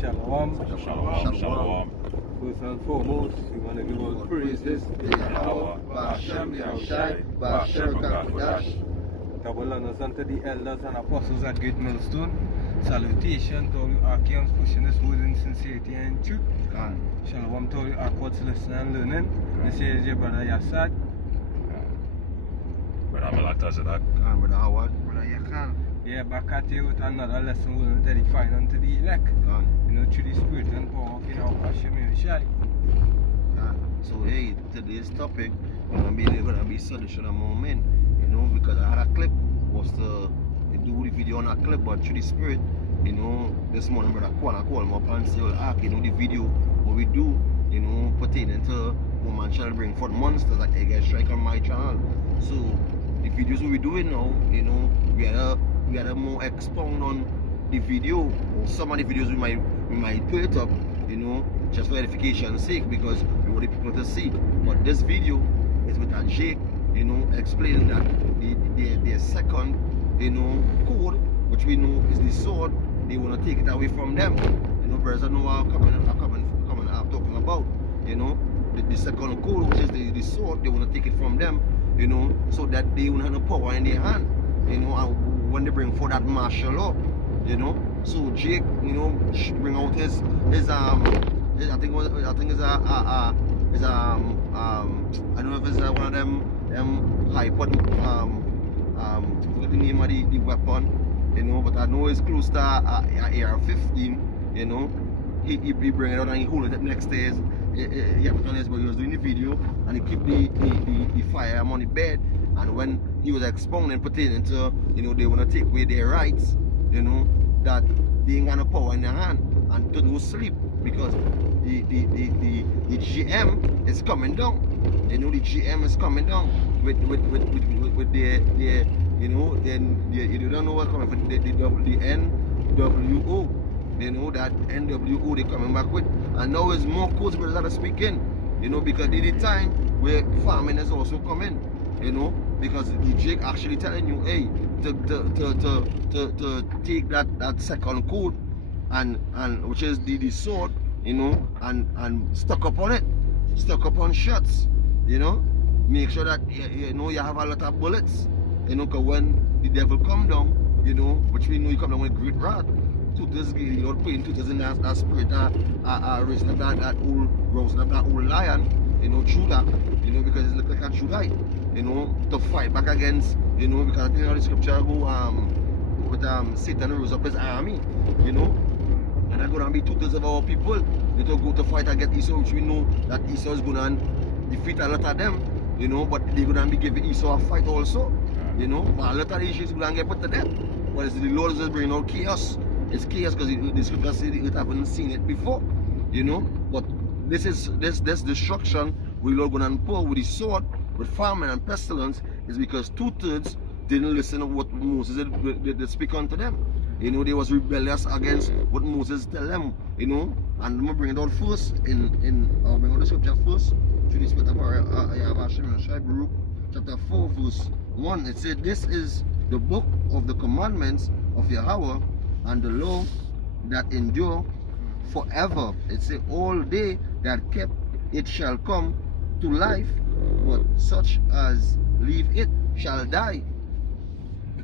Shalom. Shalom. Shalom. First and foremost, we want to give all praises to Yahweh, Ba'ashem Yahushai, Ba'ashem Kakodash. Double honors unto the elders and apostles at Great Millstone. Salutation to all you archaeans pushing this word in sincerity and truth. Shalom to all you aquads listening and learning. This is your brother Yassad. Brother Melatazadak. Brother Howard. Brother Yakan. Yeah, back at you with another lesson we're going to edify unto the elect. You know, through the spirit and power of Yahweh Hashem Yahushai. So hey, today's topic gonna be sedition among men. You know, because I had a clip, was to do the video on a clip, but through the spirit, you know, this morning brother Kwana called me up and say, you know, the video what we do, you know, pertaining to woman shall bring forth monsters like egg strike on my channel. So the videos we doing now, you know, we had a more expound on the video. Some of the videos we might put it up, you know, just for edification's sake, because we want the people to see. But this video is with a Jake, you know, explaining that their second, you know, code, which we know is the sword, they want to take it away from them. You know, brothers, I know what I'm talking about. You know, the second code, which is the sword, they want to take it from them. You know, so that they won't have no power in their hand. You know, and when they bring for that martial law, you know. So Jake, you know, bring out his I think it's I don't know if it's one of them hyper forget the name of the weapon, you know, but I know it's close to AR-15, you know. He bring it out and he hold it next day. He was doing the video and he keep the firearm on the bed, and when he was expounding pertaining to, you know, they want to take away their rights, you know, that they ain't got no power in their hand and to do sleep, because the GM is coming down. You know, the GM is coming down with their you know, then you don't know what's coming from the NWO. You know, that NWO they coming back with, and now it's more codes brothers that are speaking, you know, because at the time where farming is also coming, you know, because the Jake actually telling you, hey, to take that second code and which is the sword, you know, and stock up on it, stock up on shots, you know, make sure that you know you have a lot of bullets, you know, because when the devil come down, you know, which we know he come down with great wrath. Tutors, the Lord putting tutors in that spirit, raising up that old lion, you know, through that, you know, because it looks like a true light, you know, to fight back against, you know, because I think how the scripture go with Satan rose up his army, you know, and they're going to be tutors of our people, they to go to fight against Esau, which we know that Esau is going to defeat a lot of them, you know, but they're going to be giving Esau a fight also, you know, but a lot of the issues going to get put to death, but it's the Lord is just bringing out chaos. It's chaos because the scripture says you haven't seen it before, you know. But this destruction we Lord going to pour with the sword, with famine and pestilence, is because 2/3 didn't listen to what Moses did speak unto them. You know, they was rebellious against what Moses tell them, you know. And I'm gonna bring it out first I'll bring out the scripture first. Through the spirit of Baruch, chapter 4, verse 1. It said, "This is the book of the commandments of Yahweh, and the law that endure forever." It says, "All they that kept it shall come to life, but such as leave it shall die."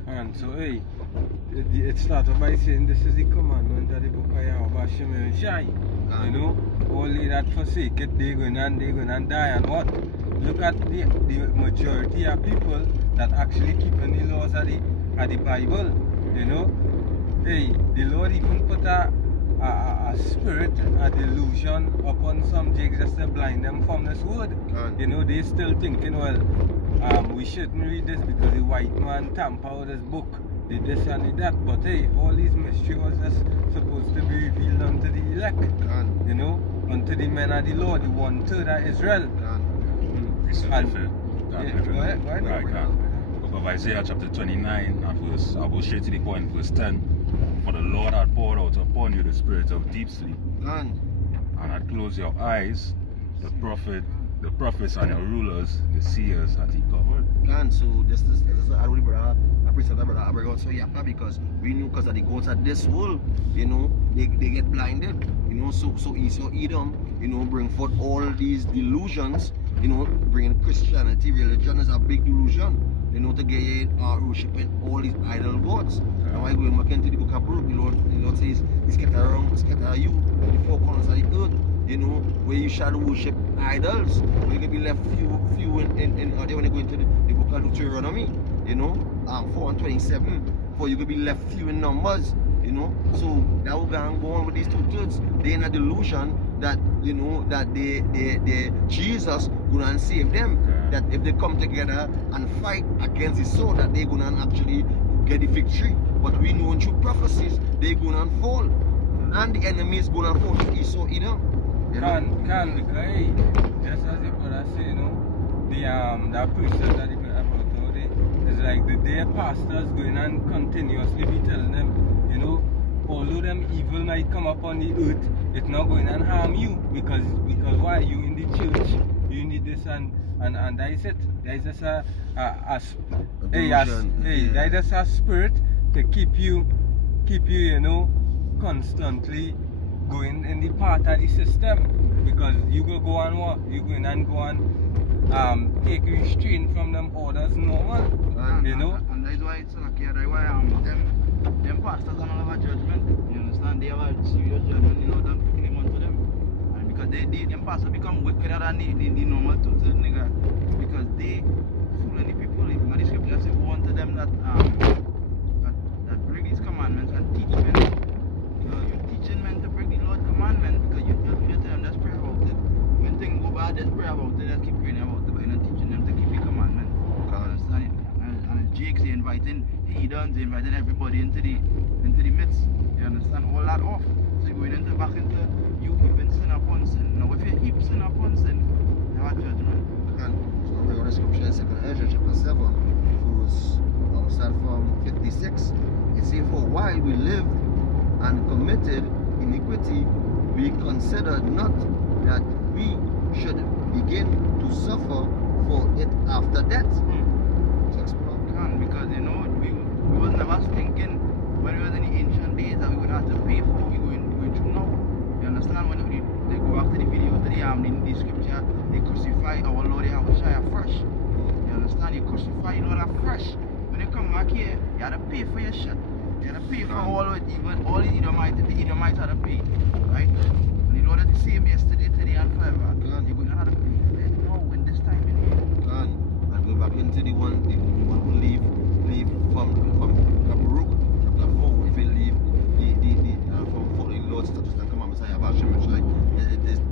And so, hey, it started by saying this is the commandment of the book of Yahweh Hashem Yahushai. You know, all they that forsake it, they're going to die. And what? Look at the majority of people that actually keeping the laws of the Bible, you know. Hey, the Lord even put a spirit, a delusion upon some Jakes just to blind them from this word. You know, they still thinking, well, we shouldn't read this because the white man tamper with this book, did this and did that. But hey, all these mystery was just supposed to be revealed unto the elect, you know, unto the men of the Lord, the 1/3 of Israel. Go ahead. Book of Isaiah chapter 29 and verse, I'll go straight to the point, verse 10. "For the Lord had poured out upon you the spirit of deep sleep, and had closed your eyes, the prophets and your rulers, the seers had he covered." So this is I really brother priest and the brother bring out so yaka because we knew because of the goats of this world, you know, they get blinded, you know, so Esau Edom, you know, bring forth all these delusions, you know, bringing Christianity, religion is a big delusion, you know, to get worshiping all these idol gods. Now I go back into the book of Baruch, the Lord says, He scatter you in the four corners of the earth, you know, where you shall worship idols, where you can be left few in or they want to go into the book of Deuteronomy, you know, 4:27, for you can be left few in numbers, you know. So that will go on with these 2/3. They're in a delusion that, you know, that they Jesus gonna save them. That if they come together and fight against the sword, that they're gonna actually get the victory. But we know in true prophecies they're gonna fall, and the enemy is gonna fall to Esau Edom. Can because hey, just as the brother say, you know, that preacher that the brother brought out there, it's like their pastors going and continuously be telling them, you know, although them evil might come upon the earth, it's not going to harm you because why you in the church, you need this and that is it. There is just there is just a spirit to keep you, you know, constantly going in the part of the system, because you go on what? You go in and go on take restraint from them orders normal. You know? And that's why it's like that's why them pastors don't have a judgment. You understand? They have a serious judgment, you know, don't put them onto them. And because them pastors become wickeder than the normal two nigga. Because they fooling the people. If the scripture says go unto them that break these commandments and teach men. You're teaching men to break the Lord's commandment because you tell them let's pray about it. When things go bad, let's pray about it, let's keep praying about it, but you're not teaching them to keep the commandment. Understand? And Jakes, they inviting heathens, they inviting everybody into the midst. You understand? All that off. So you're going back into you heaping sin upon sin. Now if you heap sin upon sin, you have a judgment. So we got a scripture in 2 Ezra chapter 7, verse start from 56. It says, for while we lived and committed iniquity, we considered not that we should begin to suffer for it after death. Because you know, we was never thinking when we was in the ancient days that we would have to pay for what we're going through now. You understand? When they go back to the video today, the scripture, they crucify our Lord Yahweh afresh. You understand? You crucify your Lord afresh. When you come back here, you have to pay for your shit. You have to pay for all of it, even all the Edomites have to pay. Right? And the Lord is the same yesterday, today, and forever. You're going to have to pay for it now in this time in here. And go back into the one who leave from Baruch chapter 4. If you leave from following the Lord's statutes and commandments,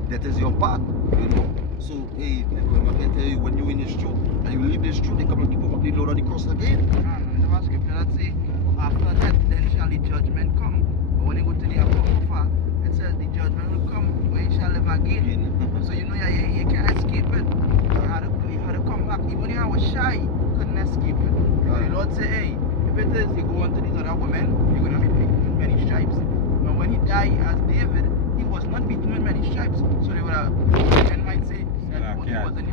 that is your path, you know. So hey, I can tell you, when you in this truth and you leave this truth, they come and keep up the Lord on the cross again. And the scripture that say, after that, then shall the judgment come. But when you go to the Apocrypha, it says the judgment will come when you shall live again. So you know you can't escape it. You had to come back. Even if I was shy, you couldn't escape it. So the Lord say, hey, if it is you go on to these other women, you're going to be beaten with many stripes. But when he died as David, he was not beaten with many stripes. So they would have, men might say, he wasn't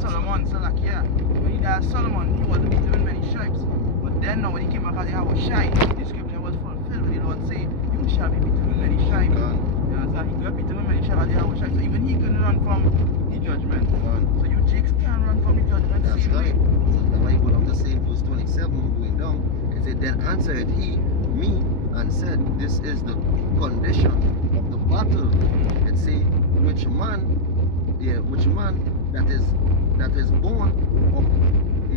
Solomon, when he died as Solomon, he wasn't beaten with many stripes. But then now when he came back as Yahweh Shai, the scripture was fulfilled when the Lord say, you shall be beaten with many stripes. You understand? He got beaten with many stripes as Yahweh Shai. So even he couldn't run from the judgment. So you Jakes can't run from the judgment. That's right. So that's why he go down to say in verse 27, going down, it said, then answered he me and said, this is the condition of the battle. It say, which man that is born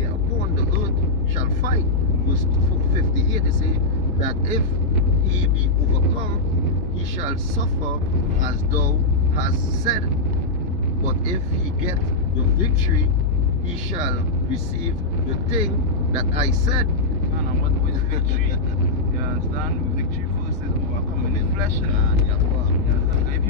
upon the earth shall fight. Verse 58, they say that if he be overcome, he shall suffer as thou hast said. But if he get the victory, he shall receive the thing that I said. And what is victory? You understand? Victory first is overcoming in flesh. If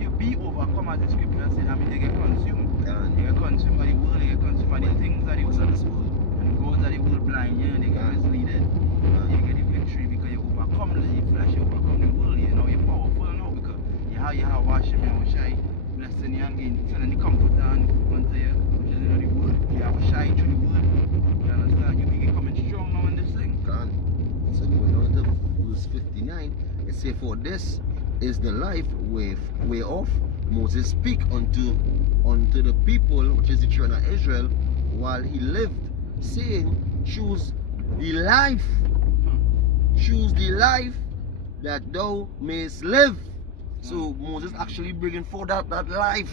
you be overcome, as the scripture said, I mean they get consumed. They get consumed by the world, they get consumed by the things that the world, and the goals that the world blind you, and they get misleaded. You get the victory because you overcome the flesh, you overcome the world. You know, you're powerful now because you have worship and shy, blessing you and sending the comfort and unto you, which is in the word. You have shy through the word. You understand? You becoming strong verse 59, it says, for this is the life whereof Moses speak unto the people, which is the children of Israel, while he lived, saying, choose the life that thou mayest live. So Moses actually bringing forth that life,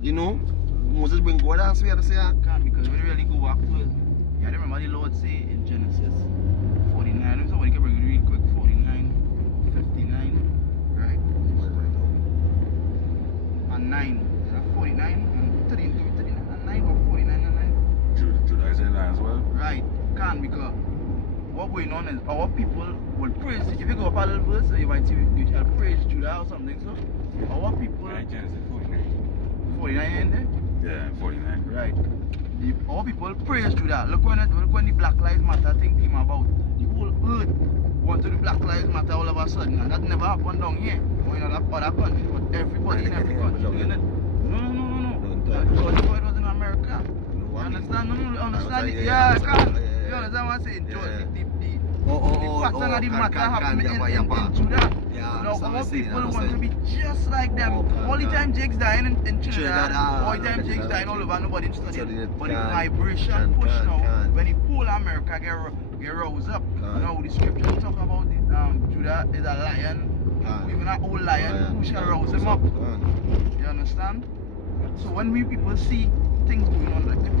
you know. Moses bring God and swear to say, Can't, because when you really go back first, yeah, remember the Lord say in Genesis 49, if somebody can bring it real quick, 49, 59, right? And 9, 49 and 39 and 9 or 49 and 9? Judah is in there as well. Right, can't, because what going on is our people will praise. If you go up a little verse, you might see you shall praise Judah or something. So our people, Genesis 49. 49 in there. Yeah, 49. Right. Our people praise Judah. Look when the Black Lives Matter thing came about. The whole earth wanted the Black Lives Matter all of a sudden, and that never happened down here or in other countries. But everybody in every country doing it. No. George Floyd was in America. You understand? No, understand? Yeah, I can. You understand what I'm saying? The pattern of the matter happened in Judah. Now, our people want to be just like them. All the time Jake's dying in Trinidad, all the time Jake's dying all over, nobody studying. But the vibration push now, when the whole America get rose up. Now, the scripture talk about Judah is a lion, even an old lion, who shall rouse him up. You understand? So when we people see things going on, like if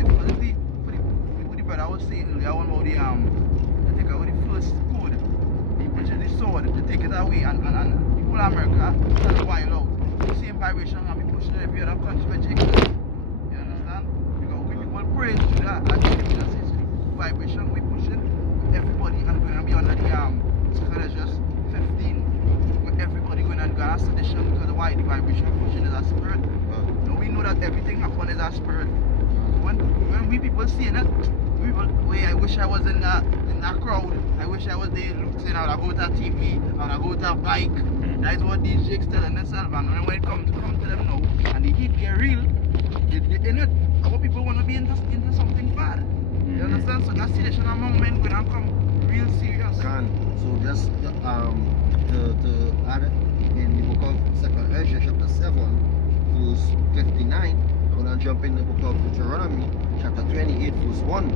the brother was saying earlier about the take away the first code, which is the sword, to take it away, and the whole America started wild out. The same vibration can be pushing in every other country where Jake is. You understand? Because we people praise Judah, and the vibration we pushing everybody, and going to be under the 15, where everybody going to go a sedition, because why the vibration pushing is a spirit. Now we know that everything happens is a spirit. When we people seeing it, I wish I was in that crowd. I wish I was there saying I would go to a TV, I would go to a bike. That is what these jakes telling themselves. And when it comes to them now, and the heat get real, in it, our people want to be into something bad. You understand? So that sedition among men going to come real serious. So just to add it, in the book of 2nd Ezra chapter 7, verse 59, I'm going to jump in the book of Deuteronomy chapter 28, verse 1.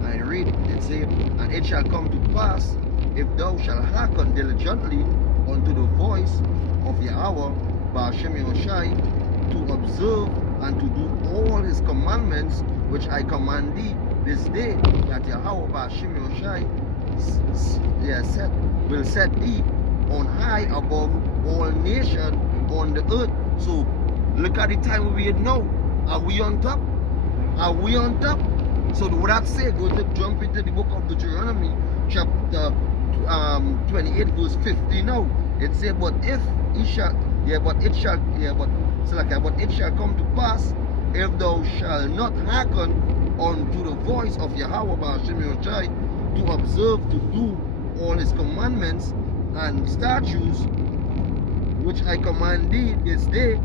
I read it says, and it shall come to pass, if thou shalt hearken diligently unto the voice of Yahweh Ba'ashem Yahushai, to observe and to do all his commandments which I command thee this day, that Yahweh Ba'ashem Yahushai will set thee on high above all nations on the earth. So look at the time we are now. Are we on top? Are we on top? So what that say, go to jump into the book of Deuteronomy chapter 28 verse 50 now. It say, but it shall come to pass, if thou shalt not hearken unto the voice of Yahweh Ba'ashem Yahushai, to observe to do all his commandments and statutes which I command thee this day,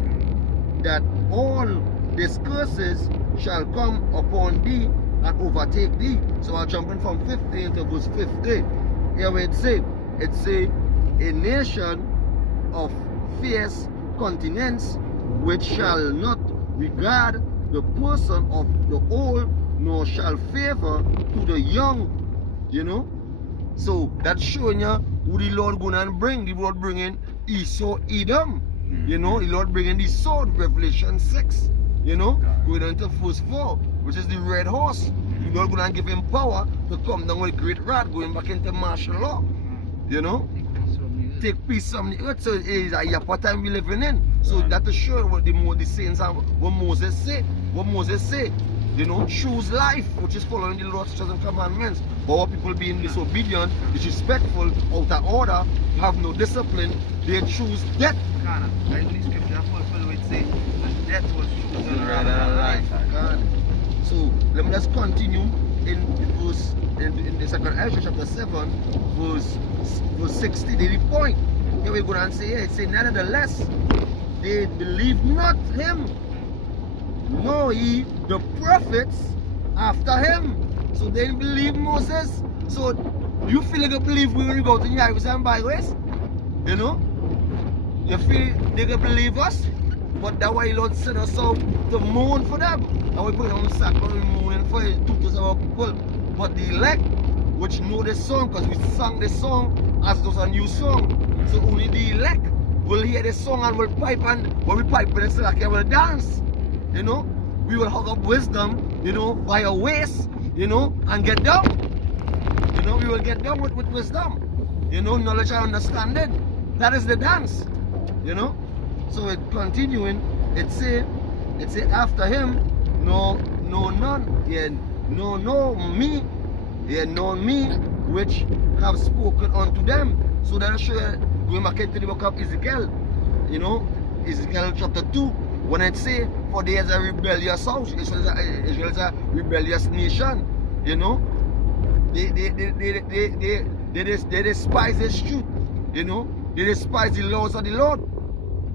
that all these curses shall come upon thee and overtake thee. So I'm jumping from 15 to verse 15. Here where it say, a nation of fierce continents, which shall not regard the person of the old, nor shall favor to the young. You know? So that's showing you who the Lord gonna bring. The Lord bringing Esau, Edom. You know, the Lord bringing the sword, Revelation 6. You know, going into verse 4, which is the red horse. The Lord gonna give him power to come down with a great wrath, going back into martial law. You know? Take peace from the earth. So it is a yappa time we living in. So that to show what the saints are, what Moses said. What Moses said. You know, choose life, which is following the Lord's and commandments. But our people being disobedient, disrespectful, out of order, have no discipline, they choose death. Death was chosen rather than life. So let me just continue in the 2nd Ezra chapter 7, verse 60. The point here we're going to say here, it says, nevertheless, they believe not him, nor ye the prophets after him. So they didn't believe Moses. So You feel like a believe when we go to the highways and byways? You know? You feel they can believe us? But that's why Lord sent us out to mourn for them. And we put on sack and we mourning for it, 2,000 people. But the elect, which know the song, because we sang the song as it was a new song. So only the elect will hear the song and will pipe, and when we pipe and it's like we will dance. You know? We will hug up wisdom, you know, by our waist, you know, and get down. You know, we will get down with wisdom. You know, knowledge and understanding. That is the dance. You know? So it continuing, it say after him, no none, yeah, no me, yeah, no me, which have spoken unto them. So that I show you, going back into the book of Ezekiel, you know, Ezekiel chapter 2, when it say, for there is a rebellious house, Israel is a rebellious nation, you know, they despise the truth, you know, they despise the laws of the Lord.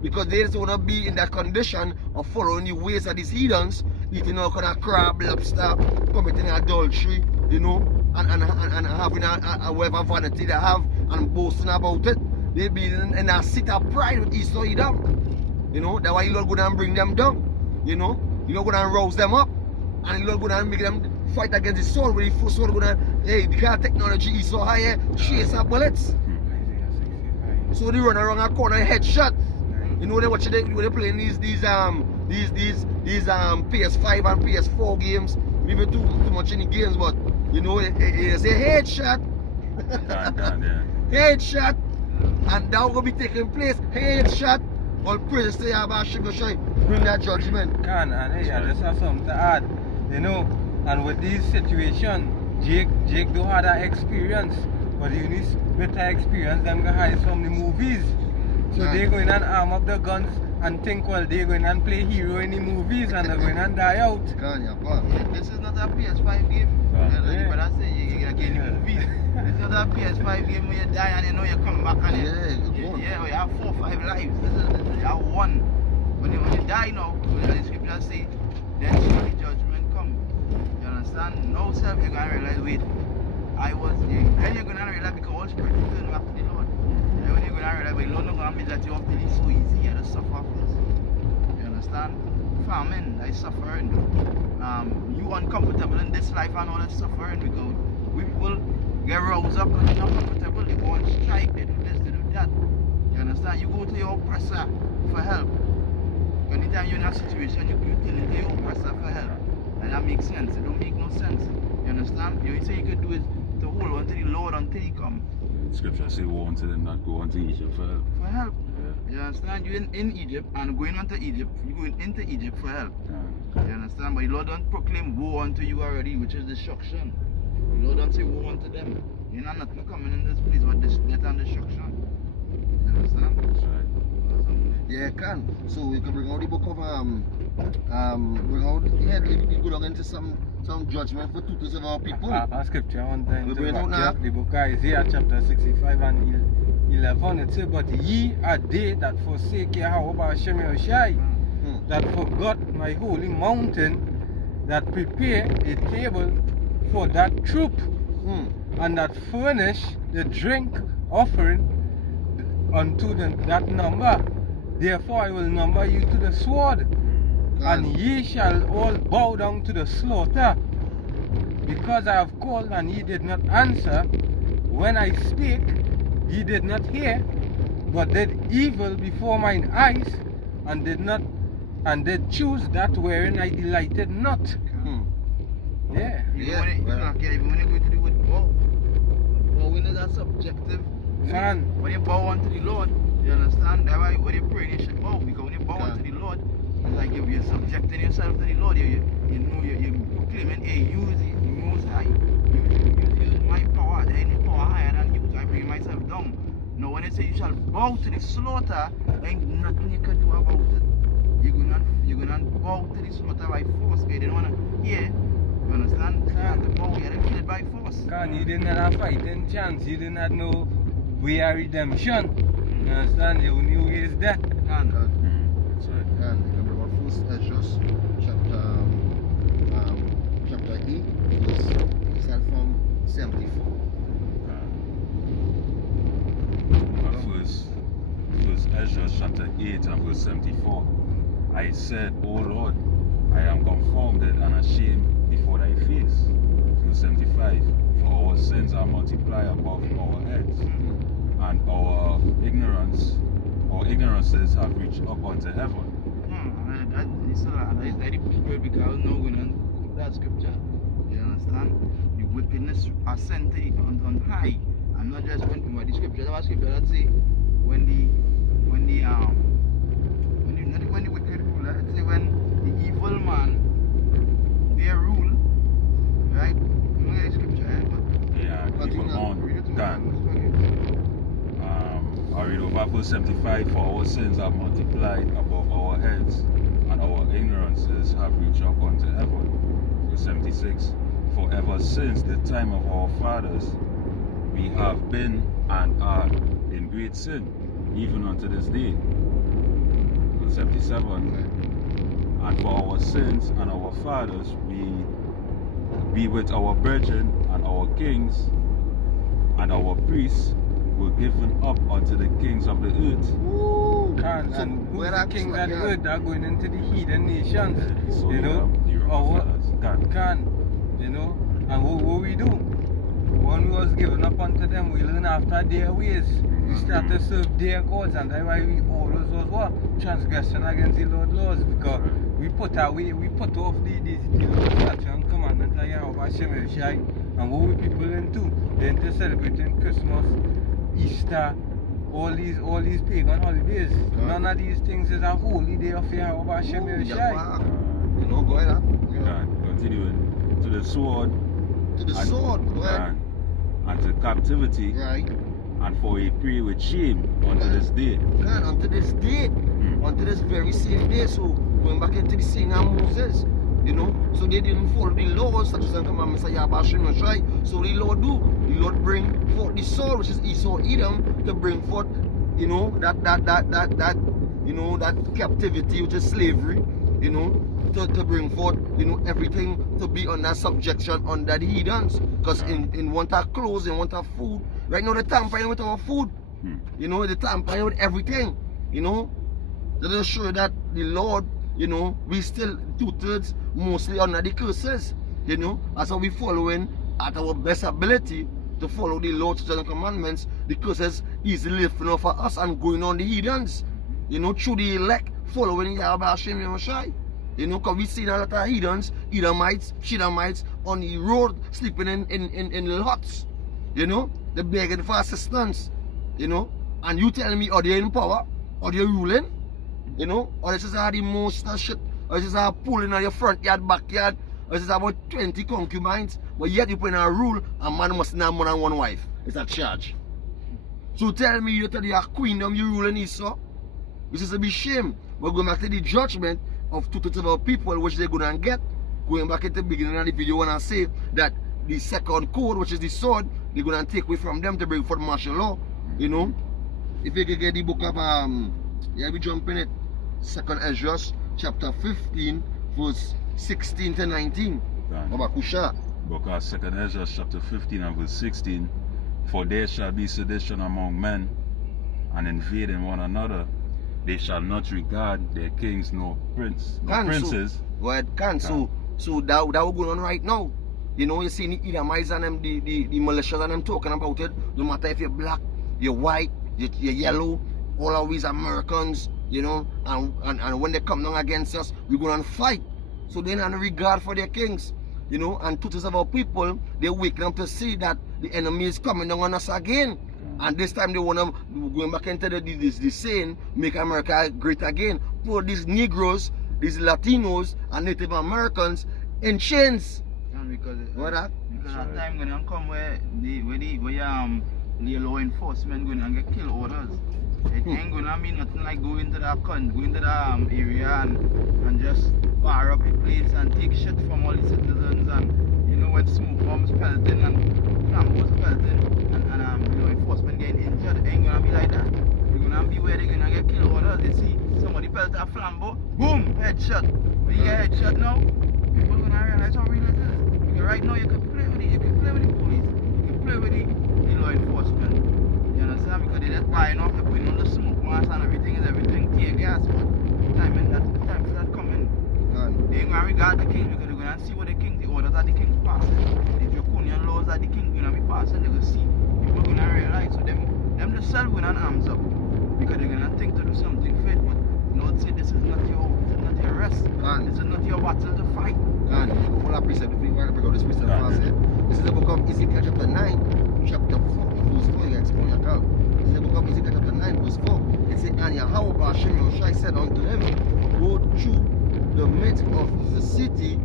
Because they just want to be in that condition of following the ways of these heathens, eating all kind of crab, lobster, committing adultery, you know, and having a whatever vanity they have and boasting about it. They be in a seat of pride with Esau Edom. You know, that's why you Lord go down and bring them down. You know, you Lord go down and rouse them up. And you Lord go down and make them fight against the sword, with the first sword go down, hey, the kind of technology is so high, chase our bullets. So they run around a corner headshot. You know, when they're playing these PS5 and PS4 games, maybe too much in the games, but you know, it's a headshot. Headshot, and that will be taking place. Headshot. All praise to Yahweh Shai, bring that judgment. And hey, I just have something to add. You know, and with this situation, Jake do have that experience, but you need better experience than the highest from the movies. So they go in and arm up the guns and think, well, they're going and play hero in the movies and they're going and die out. This is not a PS5 game. But I say you're going to get in the movies. It's not a PS5 game where you die and you know you come back on it. Yeah, you have 4 or 5 lives. This is you have 1. When you die now, the scripture say, then shall the judgment come. You understand? No self, you're going to realize, wait, I was there. Then you're going to realize because all spirit will turn back to the Lord. Then when you're going to realize, but Lord not going to make that you have to live so easy, you have to suffer first. You understand? Famine, that is suffering. You uncomfortable in this life and all that suffering because we people get roused up because they're not comfortable. They go on strike, they do this, they do that. You understand? You go to your oppressor for help. Anytime you're in a situation, you tell your oppressor for help. And that makes sense. It don't make no sense. You understand? The only thing you can do is to hold on to the Lord until he comes. Scripture say go on to them, not go on to Egypt for help. For help. Yeah. You understand? You're in Egypt and going on to Egypt, you're going into Egypt for help. Yeah. You understand? But the Lord don't proclaim war unto you already, which is destruction. The Lord don't say war unto them. You're not nothing coming in this place but this death and destruction. You understand? That's right. Yeah, I can. So we can bring out the book of bring out we go down into some judgment for 2,000 of our people. A scripture one time We to bring it out back now. the book of Isaiah chapter 65 and 11. It says, but ye are they that forsake Yahweh Hashem Yoshai, that forgot my holy mountain, that prepare a table for that troop, and that furnish the drink offering unto that number. Therefore I will number you to the sword, and ye shall all bow down to the slaughter, because I have called and ye did not answer. When I spake, ye did not hear, but did evil before mine eyes, and did choose that wherein I delighted not. Yeah. Even when you go to the word bow, bowing is a subjective. Man. When you bow unto the Lord, you understand? That's why when you pray, you should bow. Because when you bow unto the Lord, it's like you're subjecting yourself to the Lord. You know, you're proclaiming, hey, use the most high. Use my power. There ain't no power higher than you. So I bring myself down. Now, when they say you shall bow to the slaughter, there ain't nothing you can do about it. You're gonna bow to the slaughter by force. They don't want to hear. You understand? You have to bow. You have to kill it by force. Because you didn't have a fighting chance. You didn't have no way of redemption. You understand? You knew he is dead. And you can bring out first Ezra's chapter 8, verse start from 74. Ezra chapter 8 and verse 74. I said, O Lord, I am confounded and ashamed before thy face. Verse 75. For our sins are multiplied above our heads, and our ignorances have reached up unto heaven. It's very people because now when you that scripture, you understand? The wickedness ascend on high, and not just when the scripture. That was scripture that say when the wicked rule, let's say when the evil man they rule, right? You know the scripture, right? Yeah, evil man. I read over verse 75. For our sins are multiplied above our heads, and our ignorances have reached up unto heaven. Verse 76. For ever since the time of our fathers, we have been and are in great sin, even unto this day. Verse 77. And for our sins and our fathers, we with our brethren and our kings and our priests were given up unto the kings of the earth. And where the kings of the earth are going into the heathen nations, So, you know, you know, and what we do? When we was given up unto them, we learn after their ways. We start to serve their gods, and that's why we always was what? Transgression against the Lord's laws, because we put off the statute and commandment of Yahweh Hashem Shai. And what we people into? They into celebrating Christmas, Easter, all these pagan holidays. None of these things is a holy day of Yahweh Hashem Shai. You know, go ahead. Continuing to the sword. To the sword, go ahead. And to captivity. Right. And for a prey with shame unto this day. God, unto this day. Unto this very same day. So going back into the saying of Moses, you know, so they didn't follow the laws such as the commandments of Yahweh Hashem Shai. So the Lord do. The Lord bring forth the sword, which is Esau Edom, to bring forth, you know, that captivity, which is slavery, you know, to bring forth, you know, everything to be under subjection under the heathens. Because in want of clothes, in want of food, right now they're tampering with our food. You know, they're tampering with everything, you know. To just show that the Lord, you know, we still 2/3 mostly under the curses, you know. As how we following at our best ability to follow the Lord's commandments, the curses easily lifting off for us and going on the heathens, you know, through the elect following Yahweh Hashem Shai. You know, because we see a lot of heathens, Edomites, Shedamites on the road sleeping in huts. You know, they're begging for assistance. You know, and you tell me, are they in power? Are they ruling? You know, or it's just the most shit, or it's just pulling on your front yard, backyard, or it's just about 20 concubines, but yet you put in a rule, a man must not have more than one wife. It's a charge. So tell me, you tell your queendom you ruling Esau, which is a big shame. We're going back to the judgment of 2/3 of our people, which they're going to get. Going back at the beginning of the video when I say that the second code, which is the sword, they're going to take away from them to bring forth martial law. You know, if you can get the book of we jump in it, 2nd Ezra chapter 15 verse 16 to 19. Book of 2nd Ezra chapter 15 and verse 16. For there shall be sedition among men, and invading one another. They shall not regard their kings nor princes. So that will go on right now. You know, you see the Edomites and them, the militias and them talking about it. No matter if you're black, you're white, you're yellow, all of these Americans, you know, and when they come down against us, we're going to fight. So they don't have regard for their kings, you know, and 2/3 of our people, they're waking up to see that the enemy is coming down on us again. And this time they want to, going back into the saying, make America great again. Put these Negroes, these Latinos, and Native Americans in chains. Because that time going to come where the law enforcement going to get kill orders. It ain't going to mean nothing like go into the area and just bar up the place and take shit from all the citizens, and you know when smoke bombs pelting and flambeaus pelting and law enforcement getting injured. It ain't gonna be like that. It's gonna be where they're gonna get kill orders. They see somebody pelt a flambeau, boom, headshot. When you get headshot now, people gonna realize how real it is. Because right now you can play with it, you can play with the police, you can play with the law enforcement. You understand? Because they're just buying off, they're putting on the smoke and everything is everything tear gas, but time for that coming. They ain't gonna regard the king because they're gonna see what the orders that the king passing. The draconian laws that the king gonna be passing, they're gonna see. People gonna realize. So them themselves going on arms up because they're gonna think to do something fit. But Lord said this is not your rest. This is not your battle to fight. All our precept, if we want to bring out this precept fast here. This is the book of Ezekiel chapter 9, chapter 4, verse 4. You explain your account. This is the book of Ezekiel chapter 9, verse 4. It says, and Yahweh Ba'ashem Yoshai said unto them, go through the midst of the city,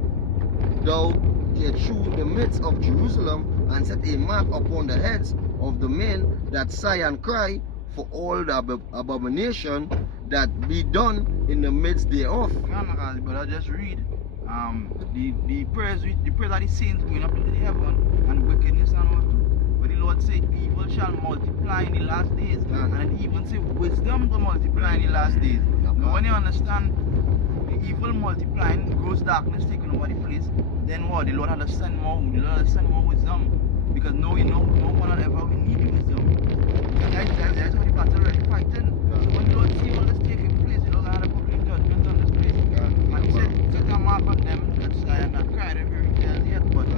thou get through the midst of Jerusalem, and set a mark upon the heads of the men that sigh and cry for all the abomination that be done in the midst thereof. But I just read the prayers that the saints going up into the heaven and wickedness and all too. But the Lord said evil shall multiply in the last days, and it even say wisdom will multiply in the last days. Now when you understand the evil multiplying, gross darkness taking over the place, then what? The Lord had to send more wisdom. Because no one will ever will need wisdom. That's how the battle already fighting. So when the Lord see all this taking place, the Lord had to put in judgment on this place. And he said, set a mark on them that sigh and not cry. They're very tell yet, but the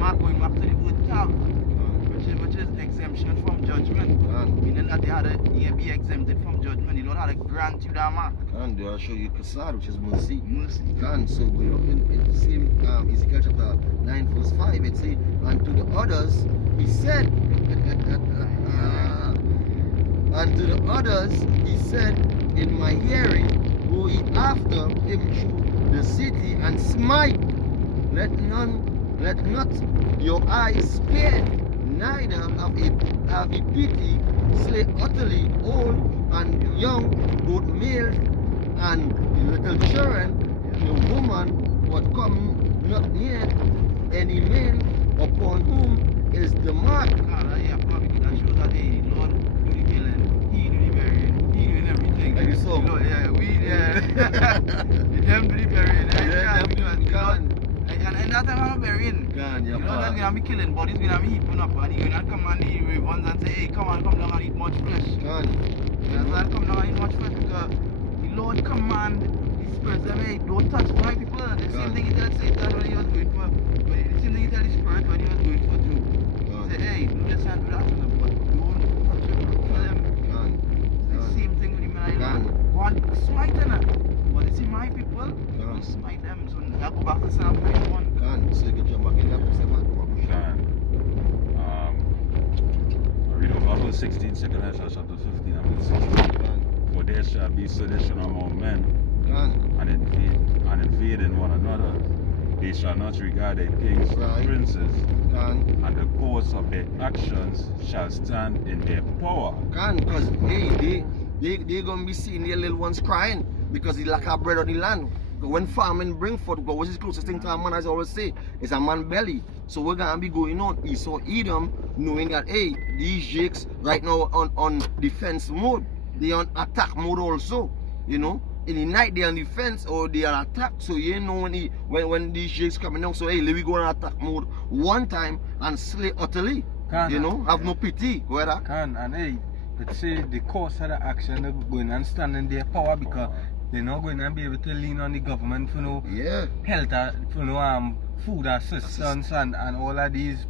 mark going back to the word tab, which is exemption from judgment. Meaning that they had to be exempted from judgment. The Lord had to grant you that mark. And they will show you kasad, which is mercy. Mercy. So we look in the same Ezekiel chapter 9 verse 5, it says, and to the others he said, in my hearing, go ye after him through the city and smite. Let not your eyes spare, neither have a pity, slay utterly old and young, both male and little children, the woman, but come not near any man upon whom is the mark. That shows that the Lord do the killing, he do the burying, he doing everything. And you saw? Them do the burying. And that time I'm burying. That's gonna be killing, body's gonna be heaping up, and he's gonna come and the ravens and say, hey, come down and eat much flesh. Come down and eat much flesh because the Lord command the spirits that hey, don't touch my people. The same thing he tell Satan when he was going for, the same thing he tell the spirit when he was going for Job. He said, hey, do this and do that to them, but don't touch them, kill them. The same thing with him and God smite them. But you see my people, don't smite them. So that go back to Psalm 91. So you can jump back in that I read over verse 16, 2 Ezra chapter 15 and verse 16. For there shall be sedition among men, and invading one another. They shall not regard their kings or princes, and the course of their actions shall stand in their power. Because hey, they gonna be seeing their little ones crying because they lack of bread on the land. When famine bring forth, God, what is the closest thing to a man, as I always say, is a man belly. So we're gonna be going on Esau Edom, knowing that hey, these jakes right now on defense mode, they on attack mode also. You know, in the night they on defense or they are attacked. So you know when these jakes coming down, so hey, let me go on attack mode one time and slay utterly. You know, have no pity. Go ahead. And hey, let's say the course of the action they're going and stand in their power because they're not going to be able to lean on the government for no health, for no food assistance and all of these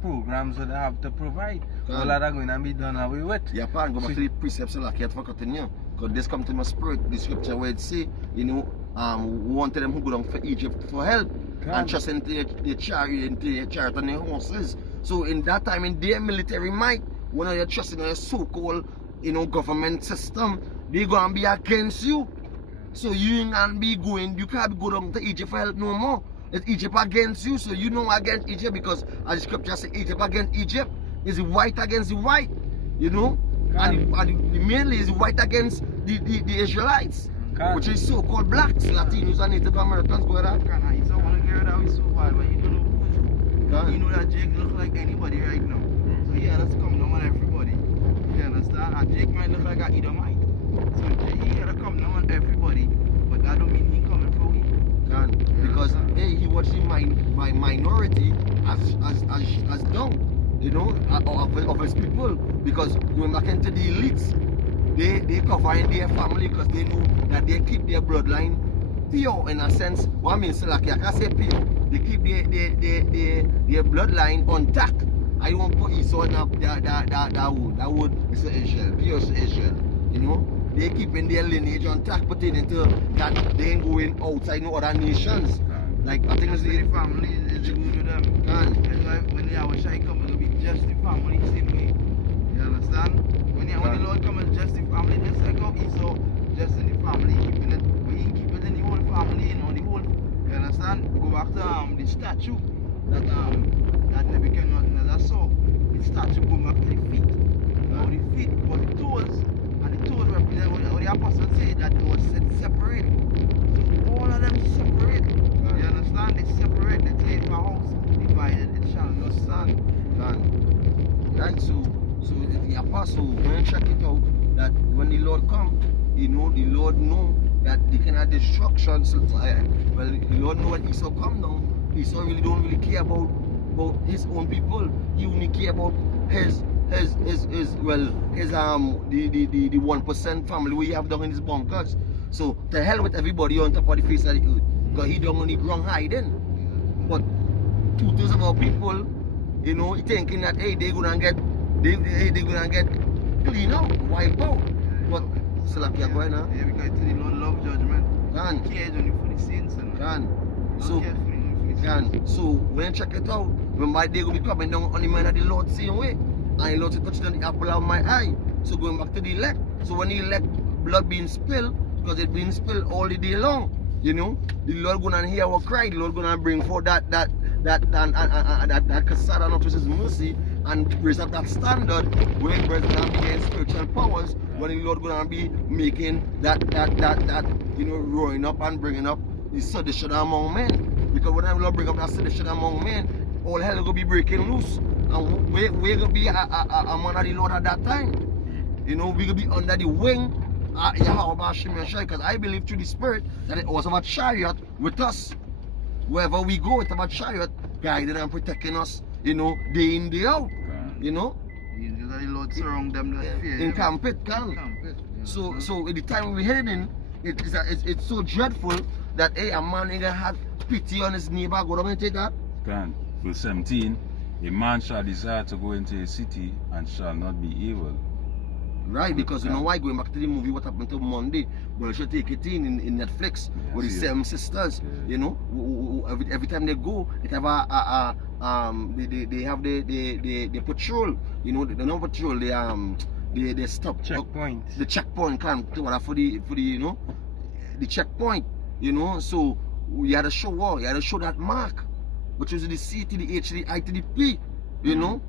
programs that they have to provide. All of that are going to be done away with. Yeah, go back to the precepts like you have to continue. Because this comes to my spirit, the scripture where it say, you know, one of them who go down for Egypt for help and trust into the chariot and their horses. So in that time, in their military might, when you're trusting in a so-called, you know, government system, they're going to be against you. So you ain't going to be going, you can't go down to Egypt for help no more. It's Egypt against you, so you know against Egypt because as the scripture says, Egypt against Egypt is the white against the white, you know? And mainly is white against the Israelites, which is so-called blacks, Latinos and Native Americans. Go ahead. You don't want to hear that we so bad, but you don't know who is who. You know that Jake looks like anybody right now. So yeah, let's come down on everybody. You understand? And Jake might look like an Edomite. So he had to come down on everybody, but that don't mean he coming for we. Because hey, he watching my minority as down, you know, of his people. Because going back into the elites they covering their family because they know that they keep their bloodline pure in a sense. What I mean, so like I can say pure. They keep their bloodline intact. I won't put Esau in that wood is Israel, pure Israel. You know? They keeping their lineage intact, pertaining to that they ain't going outside no other nations. Like I think it's the family is good to them. When the hour shy come, it'll be just the family same way. You understand? When the Lord come and just the family, just like how Esau, just in the family, keeping it, we keep it in the whole family, you know, the whole. You understand? Go back to the statue that Nebuchadnezzar saw. The statue go back to the feet. Now the feet was the toes, and the toes represent what the apostle said that it was separate. So all of them separate. You understand? They separate. They say if a house divided, it shall not stand. Right, so the apostle, when you check it out, that when the Lord come, you know, the Lord know that they can have destruction. So, well, the Lord know when Esau come now, Esau really don't really care about his own people. He only care about his the 1% family we have down in his bunkers. So to hell with everybody on top of the face of the earth. Because he don't only ground hiding. But 2,000 of our people, you know, thinking that hey they're gonna get clean out, wipe out. But still like you're going now. Yeah, because the Lord love judgment. Can. He cares only for the saints and so when you check it out, when my day will be coming down on the man of the Lord same way. And the Lord to touch on the apple of my eye. So going back to the elect. So when the elect blood being spilled, because it being spilled all the day long, you know, the Lord gonna hear our cry, the Lord gonna bring forth that kasada not his mercy and raise up that standard where it's gonna be against spiritual powers when the Lord gonna be making that you know, rolling up and bringing up the sedition among men. Because when I will bring up that sedition among men, all hell will be breaking loose. And we're going to be a man of the Lord at that time. You know, we're going to be under the wing of Yahweh Shemeshai. Because I believe through the Spirit that it was about chariot with us. Wherever we go, it's about chariot guiding and protecting us, you know, day in, day out. You know? The Lord surround them that fear. In camp it, can. So at the time we're heading, it's so dreadful that hey, a man ain't gonna have pity on his neighbor. Go down and take that. Can. Verse 17, a man shall desire to go into a city and shall not be able. Right, because you know why, going back to the movie what happened to Monday, well, should take it in Netflix with the 7 sisters. You know, every time they go, they have they have the patrol. You know, they don't patrol. They stop checkpoint. The checkpoint can for the you know the checkpoint. You know, so you had to show what? You had to show that mark, which was the C to the H to the I to the P. You know.